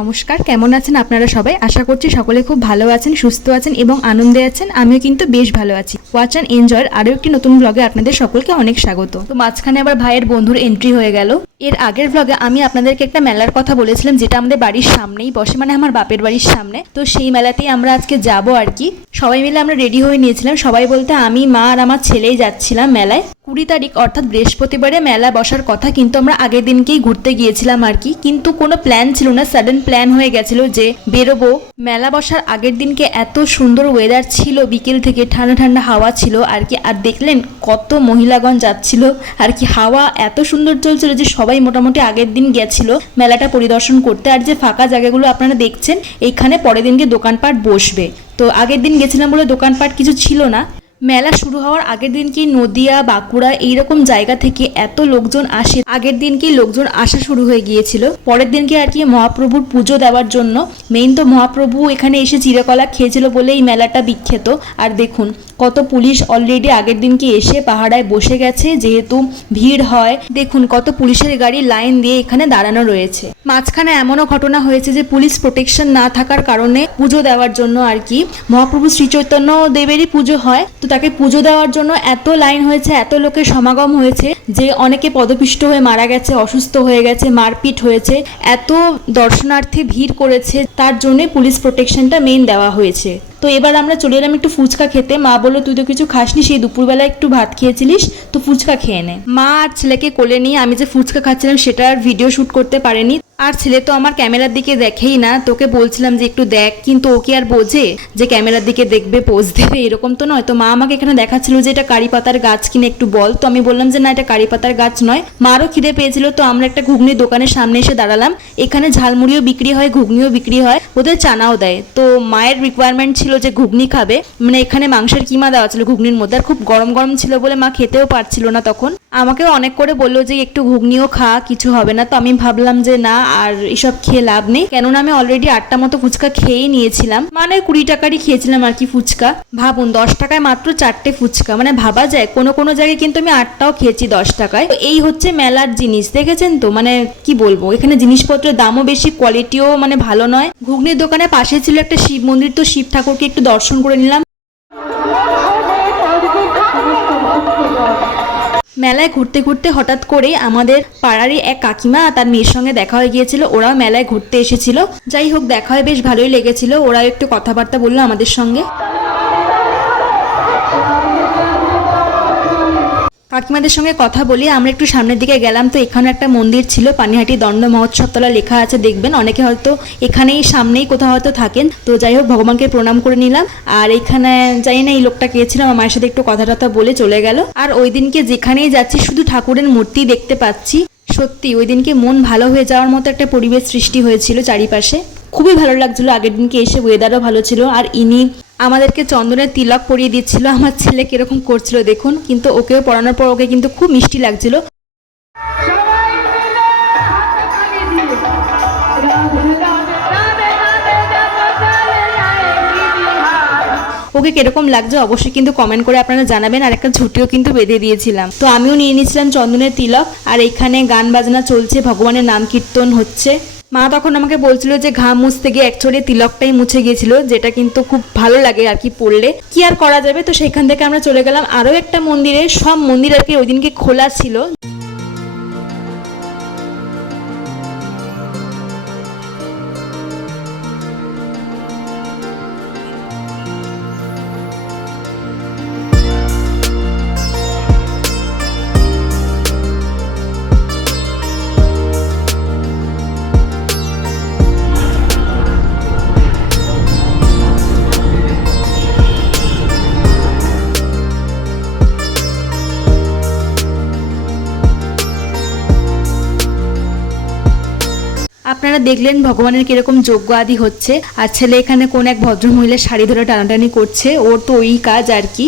নমস্কার, কেমন আছেন আপনারা সবাই? আশা করছি সকলে খুব ভালো আছেন, সুস্থ আছেন এবং আনন্দে আছেন। আমিও কিন্তু বেশ ভালো আছি। ওয়াচ অ্যান্ড এনজয়ের আরও একটি নতুন ব্লগে আপনাদের সকলকে অনেক স্বাগত। তো মাঝখানে আবার ভাইয়ের বন্ধুর এন্ট্রি হয়ে গেল। এর আগের ব্লগে আমি আপনাদেরকে একটা মেলার কথা বলেছিলাম, যেটা আমাদের বাড়ির সামনেই বসে, মানে আমার বাপের বাড়ির সামনে। তো সেই মেলাতেই আমরা আজকে যাব আর কি। সবাই মিলে আমরা রেডি হয়ে নিয়েছিলাম। সবাই বলতে আমি, মা আর আমার ছেলেই যাচ্ছিলাম মেলায়। 20 তারিখ অর্থাৎ বৃহস্পতিবারে মেলা বসার কথা, কিন্তু আমরা আগের দিনকেই ঘুরতে গিয়েছিলাম আর কি। কিন্তু কোনো প্ল্যান ছিল না, সাডেন প্ল্যান হয়ে গেছিল যে বেরোবো। মেলা বসার আগের দিনকে এত সুন্দর ওয়েদার ছিল, বিকেল থেকে ঠান্ডা ঠান্ডা হাওয়া ছিল আর কি। আর দেখলেন কত মহিলাগণ যাচ্ছিল আর কি। হাওয়া এত সুন্দর চলছিল যে সবাই মোটামুটি আগের দিন গেছিল মেলাটা পরিদর্শন করতে। আর যে ফাঁকা জায়গাগুলো আপনারা দেখছেন, এইখানে পরের দিনকে দোকানপাট বসবে। তো আগের দিন গেছিলাম বলে দোকানপাট কিছু ছিল না। মেলা শুরু হওয়ার আগের দিন কি নদিয়া, বাঁকুড়া এইরকম জায়গা থেকে এত লোকজন আসে। আগের দিন কি লোকজন আসা শুরু হয়ে গিয়েছিল। পরের দিনকে আর কি মহাপ্রভুর পুজো দেওয়ার জন্য। মেইন তো মহাপ্রভু এখানে এসে চিরকলা খেয়েছিল বলে এই মেলাটা বিখ্যাত। আর দেখুন কত পুলিশ অলরেডি আগের দিনকে এসে পাহাড়ায় বসে গেছে, যেহেতু ভিড় হয়। দেখুন কত পুলিশের গাড়ি লাইন দিয়ে এখানে দাঁড়ানো রয়েছে। মাঝখানে এমনও ঘটনা হয়েছে যে পুলিশ প্রোটেকশন না থাকার কারণে পুজো দেওয়ার জন্য আর কি, মহাপ্রভু শ্রী চৈতন্য দেবেরই পুজো হয়, তো তাকে পুজো দেওয়ার জন্য এত লাইন হয়েছে, এত লোকের সমাগম হয়েছে যে অনেকে পদপিষ্ট হয়ে মারা গেছে, অসুস্থ হয়ে গেছে, মারপিট হয়েছে। এত দর্শনার্থী ভিড় করেছে, তার জন্যই পুলিশ প্রোটেকশনটা মেইন দেওয়া হয়েছে। তো এবার আমরা চলে এলাম একটু ফুচকা খেতে। মা বললো তুই তো কিছু খাসনি, সেই দুপুরবেলা একটু ভাত খেয়েছিলিস, তো ফুচকা খেয়ে নে। মা আর ছেলেকে কোলে নিয়ে আমি যে ফুচকা খাচ্ছিলাম সেটার ভিডিও শ্যুট করতে পারেনি। আর ছেলে তো আমার ক্যামেরার দিকে দেখেই না। তোকে বলছিলাম যে একটু দেখ, কিন্তু ও কি আর বোঝে যে ক্যামেরার দিকে দেখবে, পোজ দেবে, এরকম তো নয়। তো মা আমাকে এখানে দেখাচ্ছিল যে এটা কারি পাতার গাছ কিনে একটু বল। তো আমি বললাম যে না, এটা কারি পাতার গাছ নয়। মারও খিদে পেয়েছিল, তো আমরা একটা ঘুগনির দোকানের সামনে এসে দাঁড়ালাম। এখানে ঝালমুড়িও বিক্রি হয়, ঘুগনিও বিক্রি হয়, ওদের চানাও দেয়। তো মায়ের রিকোয়ারমেন্ট ছিল যে ঘুগনি খাবে, মানে এখানে মাংসের কিমা দেওয়া ছিল ঘুগনির মধ্যে। আর খুব গরম গরম ছিল বলে মা খেতেও পারছিল না তখন। আমাকেও অনেক করে বললো যে একটু ঘুগনিও খা, কিছু হবে না। তো আমি ভাবলাম যে না, আর এসব খেয়ে লাভ নেই, কেননা আমি অলরেডি 8টা মতো ফুচকা খেয়েই নিয়েছিলাম। মানে 20 টাকারই খেয়েছিলাম আর কি ফুচকা। ভাবুন 10 টাকায় মাত্র 4টে ফুচকা, মানে ভাবা যায়। কোনো কোনো জায়গায় কিন্তু আমি 8টাও খেয়েছি 10 টাকায়। তো এই হচ্ছে মেলার জিনিস, দেখেছেন তো, মানে কি বলবো, এখানে জিনিসপত্রের দামও বেশি, কোয়ালিটিও মানে ভালো নয়। ঘুগনির দোকানের পাশে ছিল একটা শিব মন্দির, তো শিব ঠাকুরকে একটু দর্শন করে নিলাম। মেলায় ঘুরতে ঘুরতে হঠাৎ করে আমাদের পাড়ারই এক কাকিমা আর তার মেয়ের সঙ্গে দেখা হয়ে গিয়েছিল। ওরাও মেলায় ঘুরতে এসেছিল। যাই হোক, দেখা হয়ে বেশ ভালোই লেগেছিল। ওরাও একটু কথাবার্তা বললো আমাদের সঙ্গে। কাকিমাদের সঙ্গে কথা বলি আমরা একটু সামনের দিকে গেলাম। তো এখানে একটা মন্দির ছিল, পানিহাটি দণ্ড মহোৎসবতলা লেখা আছে, দেখবেন। অনেকে হয়তো এখানেই সামনেই কোথাও হয়তো থাকেন। তো যাই হোক, ভগবানকে প্রণাম করে নিলাম। আর এখানে জানি না এই লোকটা কে ছিল, আমার মায়ের সাথে একটু কথা টথা বলে চলে গেল। আর ওই দিনকে যেখানেই যাচ্ছি শুধু ঠাকুরের মূর্তি দেখতে পাচ্ছি। সত্যি ওই দিনকে মন ভালো হয়ে যাওয়ার মতো একটা পরিবেশ সৃষ্টি হয়েছিল চারিপাশে। খুবই ভালো লাগছিল আগের দিনকে এসে, ওয়েদারও ভালো ছিল। আর ইনি আমাদেরকে চন্দনের তিলক পরিয়ে দিচ্ছিল। আমার ছেলে কিরকম করছিল দেখুন, কিন্তু ওকেও পড়ানোর পর ওকে কিন্তু খুব মিষ্টি লাগছিল। ওকে কিরকম লাগছে অবশ্যই কিন্তু কমেন্ট করে আপনারা জানাবেন। আর একটা ঝুঁটিও কিন্তু বেঁধে দিয়েছিলাম। তো আমিও নিয়ে নিয়েছিলাম চন্দনের তিলক। আর এখানে গান বাজনা চলছে, ভগবানের নাম কীর্তন হচ্ছে। মা তখন আমাকে বলছিল যে ঘাম মুছতে গিয়ে একচোটে তিলকটাই মুছে গিয়েছিল, যেটা কিন্তু খুব ভালো লাগে আর কি পড়লে। কি আর করা যাবে। তো সেখান থেকে আমরা চলে গেলাম আরও একটা মন্দিরে। সব মন্দির আর কি ওই দিনকে খোলা ছিল। আপনারা দেখলেন ভগবানের কিরকম যজ্ঞ আদি হচ্ছে। আর ছেলে এখানে কোন এক ভদ্রমহিলার শাড়ি ধরে টানাটানি করছে, ওর তো ওই কাজ আর কি।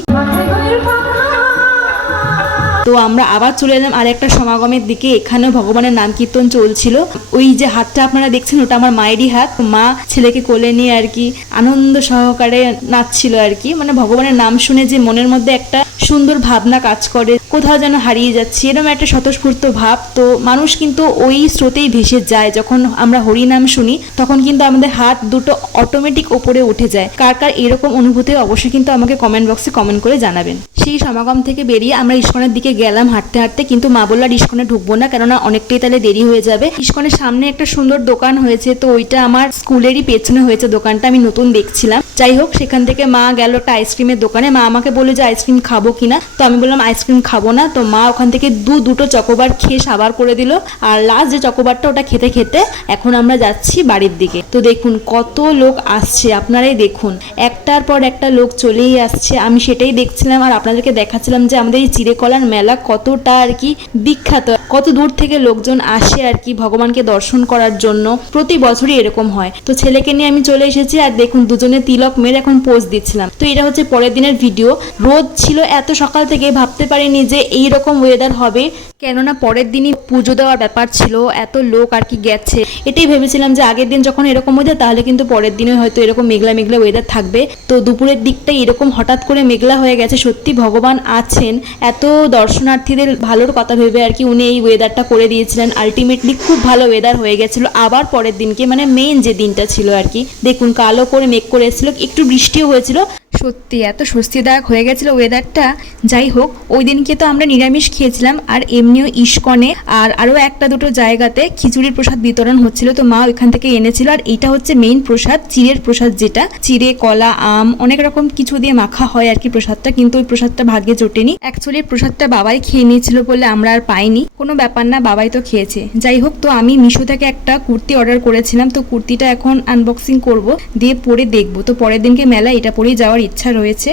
তো আমরা আবার চলে এলাম আর একটা সমাগমের দিকে। এখানেও ভগবানের নাম কীর্তন চলছিল। ওই যে হাতটা আপনারা দেখছেন, ওটা আমার মায়েরই হাত। মা ছেলেকে কোলে নিয়ে আর কি আনন্দ সহকারে নাচছিল আর কি। মানে ভগবানের নাম শুনে যে মনের মধ্যে একটা সুন্দর ভাবনা কাজ করে, কোথাও যেন হারিয়ে যাচ্ছি, এরকম একটা স্বতঃস্ফূর্ত ভাব। তো মানুষ কিন্তু ওই স্রোতেই ভেসে যায়। যখন আমরা হরিনাম শুনি তখন কিন্তু আমাদের হাত দুটো অটোমেটিক ওপরে উঠে যায়। কার কার এরকম অনুভূতি অবশ্যই কিন্তু আমাকে কমেন্ট বক্সে কমেন্ট করে জানাবেন। সেই সমাগম থেকে বেরিয়ে আমরা ইস্কনের দিকে গেলাম হাঁটতে হাঁটতে, কিন্তু মা বলল আর ইস্কনে ঢুকবো না, কেননা অনেকটাই তাহলে দেরি হয়ে যাবে। ইস্কনের সামনে একটা সুন্দর দোকান হয়েছে, তো ওইটা আমার স্কুলেরই পেছনে হয়েছে দোকানটা, আমি নতুন দেখছিলাম। যাই হোক, সেখান থেকে মা গেল একটা আইসক্রিমের দোকানে। মা আমাকে বললো যে আইসক্রিম খাবো কিনা, তো আমি বললাম আইসক্রিম খাবো না। তো মা ওখান থেকে দুটো চকোবার খেয়ে সাবার করে দিল। আর লাস্ট যে চকোবারটা ওটা খেতে খেতে এখন আমরা যাচ্ছি বাড়ির দিকে। তো দেখুন কত লোক আসছে, আপনারাই দেখুন, একটার পর একটা লোক চলেই আসছে। আমি সেটাই দেখছিলাম আর আপনাদেরকে দেখাচ্ছিলাম যে আমাদের এই চিড়েকলার মেলা কতটা আর কি বিখ্যাত, কত দূর থেকে লোকজন আসে আর কি ভগবানকে দর্শন করার জন্য। প্রতি বছরই এরকম হয়। তো ছেলেকে নিয়ে আমি চলে এসেছি আর দেখুন দুজনে তিলক মেরে এখন পোজ দিচ্ছিলাম। তো এটা হচ্ছে পরের দিনের ভিডিও। রোদ ছিল এত সকাল থেকে, ভাবতে পারিনি যে এইরকম ওয়েদার হবে, কেননা পরের দিনই পুজো দেওয়ার ব্যাপার ছিল, এত লোক আর কি গেছে। এটাই ভেবেছিলাম যে আগের দিন যখন এরকম ওয়েদার তাহলে কিন্তু পরের দিনে হয়তো এরকম মেঘলা মেঘলা ওয়েদার থাকবে। তো দুপুরের দিকটাই এরকম হঠাৎ করে মেঘলা হয়ে গেছে। সত্যি ভগবান আছেন, এত দর্শনার্থীদের ভালোর কথা ভেবে আর কি উনি এই ওয়েদারটা করে দিয়েছিলেন। আলটিমেটলি খুব ভালো ওয়েদার হয়ে গেছিলো। আবার পরের দিনকে মানে মেইন যে দিনটা ছিল আর কি, দেখুন কালো করে মেঘ করে এসেছিল, একটু বৃষ্টিও হয়েছিল। সত্যি এত স্বস্তিদায়ক হয়ে গেছিলো ওয়েদারটা। যাই হোক, ওই দিনকে তো আমরা নিরামিষ খেয়েছিলাম, আর এমনিও ইস্কনে আর আরও একটা দুটো জায়গাতে খিচুড়ির প্রসাদ বিতরণ হচ্ছিল, তো মা ওইখান থেকে এনেছিল। আর এইটা হচ্ছে মেইন প্রসাদ, চিড়ের প্রসাদ, যেটা চিড়ে কলা আম অনেক রকম কিছু দিয়ে মাখা হয় আর কি প্রসাদটা, কিন্তু ওই প্রসাদটা ভাগ্যে জোটেনি। অ্যাকচুয়ালি প্রসাদটা বাবাই খেয়ে নিয়েছিল বলে আমরা আর পাইনি। কোনো ব্যাপার না, বাবাই তো খেয়েছে। যাই হোক, তো আমি মিশো থেকে একটা কুর্তি অর্ডার করেছিলাম, তো কুর্তিটা এখন আনবক্সিং করব, দিয়ে পরে দেখবো। তো পরের দিনকে মেলা এটা পরেই যাওয়ার ইচ্ছা রয়েছে।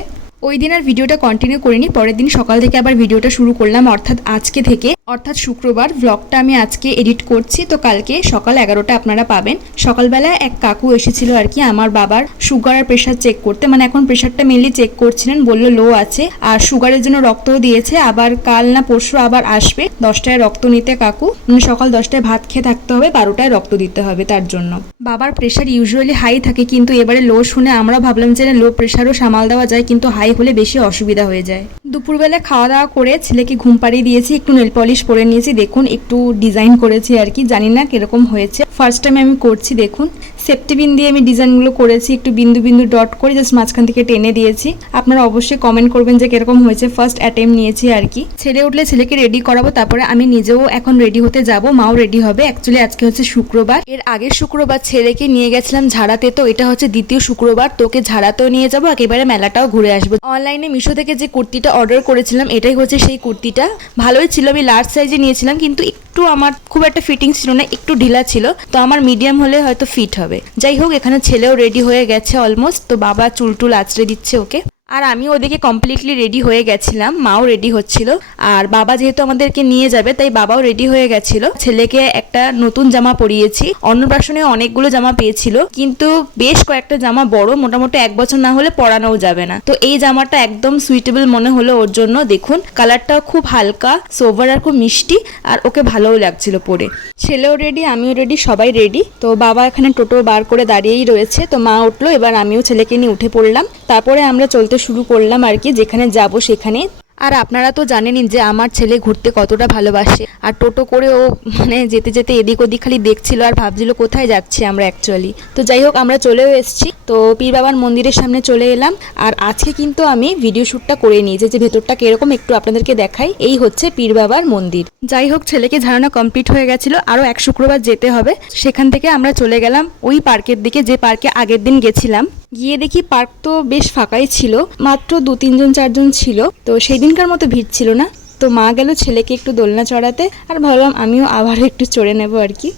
ওই দিন আর ভিডিওটা কন্টিনিউ করিনি, পরের দিন সকাল থেকে আবার ভিডিওটা শুরু করলাম, অর্থাৎ আজকে থেকে, অর্থাৎ শুক্রবার। ব্লগটা আমি আজকে এডিট করছি, তো কালকে সকাল 11টা আপনারা পাবেন। সকালবেলা এক কাকু এসেছিল আর কি আমার বাবার সুগার আর প্রেশার চেক করতে, মানে এখন প্রেশারটা মেনলি চেক করছিলেন, বললো লো আছে, আর সুগারের জন্য রক্তও দিয়েছে। আবার কাল না পরশু আবার আসবে 10টায় রক্ত নিতে কাকু, মানে সকাল 10টায় ভাত খেয়ে থাকতে হবে, 12টায় রক্ত দিতে হবে তার জন্য। বাবার প্রেশার ইউজুয়ালি হাই থাকে, কিন্তু এবারে লো শুনে আমরা ভাবলাম যে লো প্রেশারও সামাল দেওয়া যায়, কিন্তু হাই হলে বেশি অসুবিধা হয়ে যায়। দুপুরবেলা খাওয়া দাওয়া করে ছেলেকে ঘুম পাড়িয়ে দিয়েছি, একটু নেল পলিশ পরে নিয়েছি। দেখুন একটু ডিজাইন করেছি আর কি, জানি না কিরকম হয়েছে, ফার্স্ট টাইম আমি করছি। দেখুন সেফটি পিন দিয়ে আমি ডিজাইনগুলো করেছি, একটু বিন্দু বিন্দু ডট করে জাস্ট মাঝখান থেকে টেনে দিয়েছি। আপনারা অবশ্যই কমেন্ট করবেন যে কিরকম হয়েছে, ফার্স্ট অ্যাটেম্প নিয়েছি আর কি। ছেলে উঠলে ছেলেকে রেডি করাবো, তারপরে আমি নিজেও এখন রেডি হতে যাব, মাও রেডি হবে। অ্যাকচুয়ালি আজকে হচ্ছে শুক্রবার, এর আগের শুক্রবার ছেলেকে নিয়ে গেছিলাম ঝাড়াতে, তো এটা হচ্ছে দ্বিতীয় শুক্রবার, তোকে ঝাড়াতেও নিয়ে যাবো, একেবারে মেলাটাও ঘুরে আসবো। অনলাইনে মিশো থেকে যে কুর্তিটা অর্ডার করেছিলাম এটাই হচ্ছে সেই কুর্তিটা, ভালোই ছিল। আমি লার্জ সাইজে নিয়েছিলাম, কিন্তু একটু আমার খুব একটা ফিটিং ছিল না, একটু ঢিলা ছিল, তো আমার মিডিয়াম হলে হয়তো ফিট হবে। যাই হোক, এখানে ছেলেও রেডি হয়ে গেছে অলমোস্ট, তো বাবা চুল টুল আঁচড়ে দিচ্ছে ওকে। আর আমি ওদিকে কমপ্লিটলি রেডি হয়ে গেছিলাম, মাও রেডি হচ্ছিল, আর বাবা যেহেতু আমাদেরকে নিয়ে যাবে তাই বাবাও রেডি হয়ে গেছিল। ছেলেকে একটা নতুন জামা পরিয়েছি, অন্নপ্রাশনে অনেকগুলো জামা পেয়েছিল, কিন্তু বেশ কয়েকটা জামা বড়, মোটামুটি 1 বছর না হলে পরানোও যাবে না, তো এই জামাটা একদম সুইটেবল মনে হলো ওর জন্য। দেখুন কালারটাও খুব হালকা সোভার আর খুব মিষ্টি, আর ওকে ভালোও লাগছিল পরে। ছেলেও রেডি, আমিও রেডি, সবাই রেডি। তো বাবা এখানে টোটো বার করে দাঁড়িয়েই রয়েছে, তো মা উঠলো, এবার আমিও ছেলেকে নিয়ে উঠে পড়লাম। তারপরে আমরা চলতে শুরু করলাম আর কি, যেখানে যাব সেখানে। আর আপনারা তো জানেনই যে আমার ছেলে ঘুরতে কতটা ভালোবাসে, আর টোটো করে ও মানে যেতে যেতে এদিক ওদিক খালি দেখছিল আর ভাবছিল কোথায় যাচ্ছি আমরা অ্যাকচুয়ালি। তো যাই হোক, আমরা চলেও এসেছি, তো পীর বাবার মন্দিরের সামনে চলে এলাম। আর আজকে কিন্তু আমি ভিডিও শ্যুটটা করে নিয়েছি, যে ভেতরটা কিরকম একটু আপনাদেরকে দেখাই। এই হচ্ছে পীর বাবার মন্দির। যাই হোক, ছেলেকে ঝাড়ানো কমপ্লিট হয়ে গেছিলো, আরও এক শুক্রবার যেতে হবে। সেখান থেকে আমরা চলে গেলাম ওই পার্কের দিকে, যে পার্কে আগের দিন গেছিলাম। গিয়ে দেখি পার্ক তো বেশ ফাঁকাই ছিল, মাত্র 2-3 জন 4 জন ছিল, তো সেই দিনকার মতো ভিড় ছিল না। তো মা গেল ছেলেকে একটু দোলনা চড়াতে, আর ভাবলাম আমিও আবারও একটু চড়ে নেবো আর কি।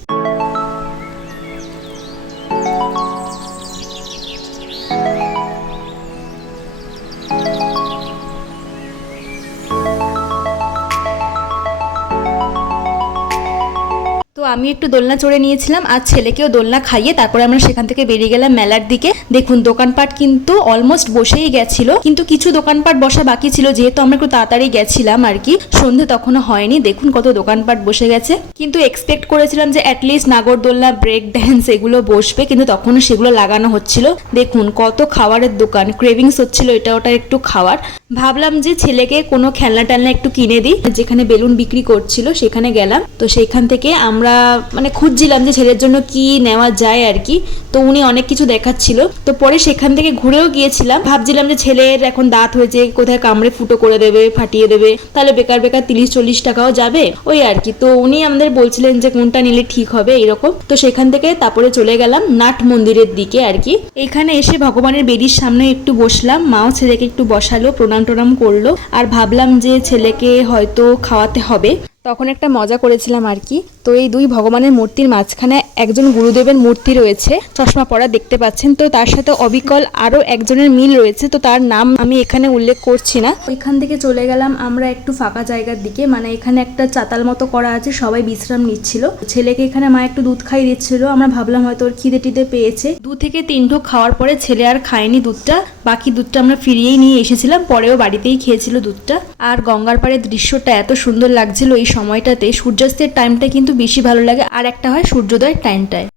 তো আমি একটু দোলনা চড়ে নিয়েছিলাম, আর ছেলেকেও দোলনা খাইয়ে তারপরে আমরা সেখান থেকে বেরিয়ে গেলাম মেলার দিকে। দেখুন দোকানপাট কিন্তু অলমোস্ট বসেই গেছিল, কিন্তু কিছু দোকানপাট বসা বাকি ছিল, যেহেতু আমরা একটু তাড়াতাড়ি গেছিলাম আর কি, সন্ধে তখনও হয়নি। দেখুন কত দোকানপাট বসে গেছে, কিন্তু এক্সপেক্ট করেছিলাম যে অ্যাটলিস্ট নাগরদোলনা, ব্রেক ড্যান্স এগুলো বসবে, কিন্তু তখনও সেগুলো লাগানো হচ্ছিল। দেখুন কত খাবারের দোকান, ক্রেভিংস হচ্ছিল এটা ওটা একটু খাওয়ার। ভাবলাম যে ছেলেকে কোনো খেলনা টেলনা একটু কিনে দিই। যেখানে বেলুন বিক্রি করছিল সেখানে গেলাম, তো সেইখান থেকে আমরা মানে খুঁজছিলাম যে ছেলের জন্য কি নেওয়া যায় আর কি। তো উনি অনেক কিছু দেখাচ্ছিল, তো পরে সেখান থেকে ঘুরেও গিয়েছিলাম। ভাবছিলাম যে ছেলের এখন দাঁত হয়েছে, কোথায় কামড়ে ফুটো করে দেবে, ফাটিয়ে দেবে, তাহলে বেকার বেকার 30-40 টাকাও যাবে ওই আর কি। তো উনি আমাদের বলছিলেন যে কোনটা নিলে ঠিক হবে এরকম। তো সেখান থেকে তারপরে চলে গেলাম নাট মন্দিরের দিকে আর কি। এখানে এসে ভগবানের বেদির সামনে একটু বসলাম, মাও ছেলেকে একটু বসালো, প্রণাম টোনাম করলো। আর ভাবলাম যে ছেলেকে হয়তো খাওয়াতে হবে, তখন একটা মজা করেছিলাম আর কি। তো এই দুই ভগবানের মূর্তির মাঝখানে একজন গুরুদেবের মূর্তি রয়েছে, চশমা পরা দেখতে পাচ্ছেন। তো তার সাথে অবিকল আরো একজনের মিল রয়েছে, তো তার নাম আমি এখানে উল্লেখ করছি না। ওইখান থেকে চলে গেলাম আমরা একটু ফাঁকা জায়গার দিকে, মানে এখানে একটা চাতাল মতো করা আছে, সবাই বিশ্রাম নিচ্ছিল। ছেলেকে এখানে মা একটু দুধ খাইয়ে দিচ্ছিল, আমরা ভাবলাম হয়তো ওর খিদে টিদে পেয়েছে। 2 থেকে 3 ঢোক খাওয়ার পরে ছেলে আর খায়নি দুধটা, বাকি দুধটা আমরা ফিরিয়েই নিয়ে এসেছিলাম, পরেও বাড়িতেই খেয়েছিল দুধটা। আর গঙ্গার পাড়ের দৃশ্যটা এত সুন্দর লাগছিল এই সময়টাতে। সূর্যাস্তের টাইমটা কিন্তু বেশি ভালো লাগে, আর একটা হয় সূর্যোদয়ের টাইমটায়।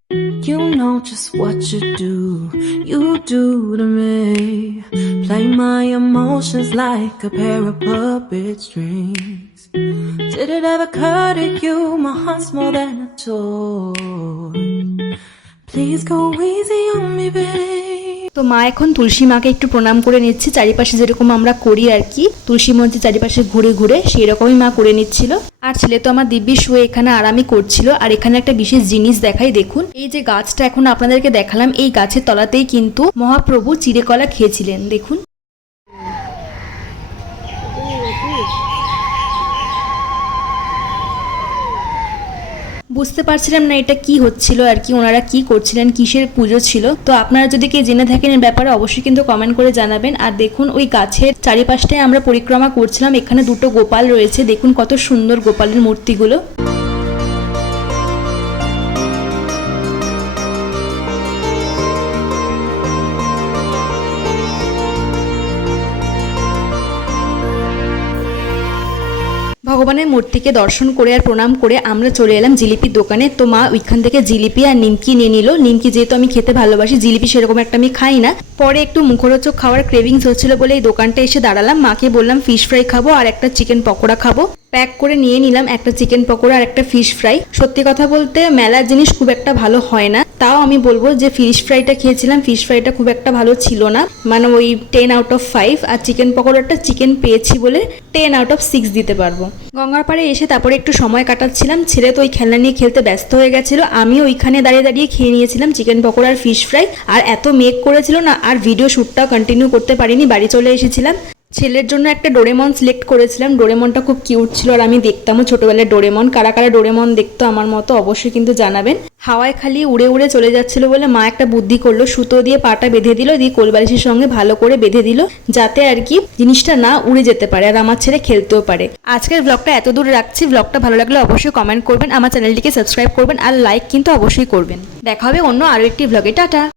You know just what you do to me. Play my emotions like a pair of puppet strings. Did it ever occur to you my heart's more than a toy? Please go easy on me, babe. তো মা এখন তুলসী মাকে একটু প্রণাম করে নিচ্ছে, চারিপাশে যেরকম আমরা করি আর কি, তুলসী মঞ্চের চারিপাশে ঘুরে ঘুরে সেই রকমই মা করে নিচ্ছিল। আর ছেলে তো আমার দিব্যি শুয়ে এখানে আরামই করছিল। আর এখানে একটা বিশেষ জিনিস দেখাই, দেখুন এই যে গাছটা এখন আপনাদেরকে দেখালাম, এই গাছের তলাতেই কিন্তু মহাপ্রভু চিড়েকলা খেয়েছিলেন, দেখুন। বুঝতে পারছিলাম না এটা কি হচ্ছিল আর কি, ওনারা কি করছিলেন, কিসের পুজো ছিল। তো আপনারা যদি কেউ জেনে থাকেন এর ব্যাপারে অবশ্যই কিন্তু কমেন্ট করে জানাবেন। আর দেখুন ওই গাছের চারিপাশটায় আমরা পরিক্রমা করছিলাম, এখানে 2টো গোপাল রয়েছে, দেখুন কত সুন্দর গোপালের মূর্তিগুলো। ভগবানের মূর্তিকে দর্শন করে আর প্রণাম করে আমরা চলে এলাম জিলিপির দোকানে। তো মা ওইখান থেকে জিলিপি আর নিমকি নিয়ে নিল। নিমকি যেহেতু আমি খেতে ভালোবাসি, জিলিপি সেরকম একটা আমি খাই না। পরে একটু মুখরোচক খাওয়ার ক্রেভিংস হচ্ছিল বলে এই দোকানটা এসে দাঁড়ালাম। মাকে বললাম ফিশ ফ্রাই খাবো আর একটা চিকেন পকোড়া খাবো। প্যাক করে নিয়ে নিলাম একটা চিকেন পকোড়া আর একটা ফিশ ফ্রাই। সত্যি কথা বলতে মেলার জিনিস খুব একটা ভালো হয় না, তাও আমি বলবো যে ফিশ ফ্রাইটা খেয়েছিলাম, ফিশ ফ্রাইটা খুব একটা ভালো ছিল না, মানে ওই 10 আউট অফ 5। আর চিকেন পকোড়াটা চিকেন পেয়েছি বলে 10 আউট অফ 6 দিতে পারবো। গঙ্গার পাড়ে এসে তারপরে একটু সময় কাটাচ্ছিলাম, ছেলে তো ওই খেলনা নিয়ে খেলতে ব্যস্ত হয়ে গেছিলো। আমি ওইখানে দাঁড়িয়ে দাঁড়িয়ে খেয়ে নিয়েছিলাম চিকেন পকোড়া আর ফিশ ফ্রাই। আর এত মেঘ করেছিল না, আর ভিডিও শ্যুটটা কন্টিনিউ করতে পারিনি, বাড়ি চলে এসেছিলাম। ছেলের জন্য একটা ডোরেমন সিলেক্ট করেছিলাম, ডোরেমনটা খুব কিউট ছিল আর আমি দেখতামও ছোটবেলায় ডোরেমন। কারা কারা ডোরেমন দেখতো আমার মতো অবশ্যই কিন্তু জানাবেন। হাওয়ায় খালি উড়ে উড়ে চলে যাচ্ছিল বলে মা একটা বুদ্ধি করলো, সুতো দিয়ে পাটা বেঁধে দিল, দিয়ে কোলবালিশের সঙ্গে ভালো করে বেঁধে দিল, যাতে আর কি জিনিসটা না উড়ে যেতে পারে আর আমার ছেলে খেলতেও পারে। আজকের ব্লগটা এত দূর রাখছি, ব্লগটা ভালো লাগলে অবশ্যই কমেন্ট করবেন, আমার চ্যানেলটিকে সাবস্ক্রাইব করবেন আর লাইক কিন্তু অবশ্যই করবেন। দেখা হবে অন্য আরো একটি ব্লগে, টাটা।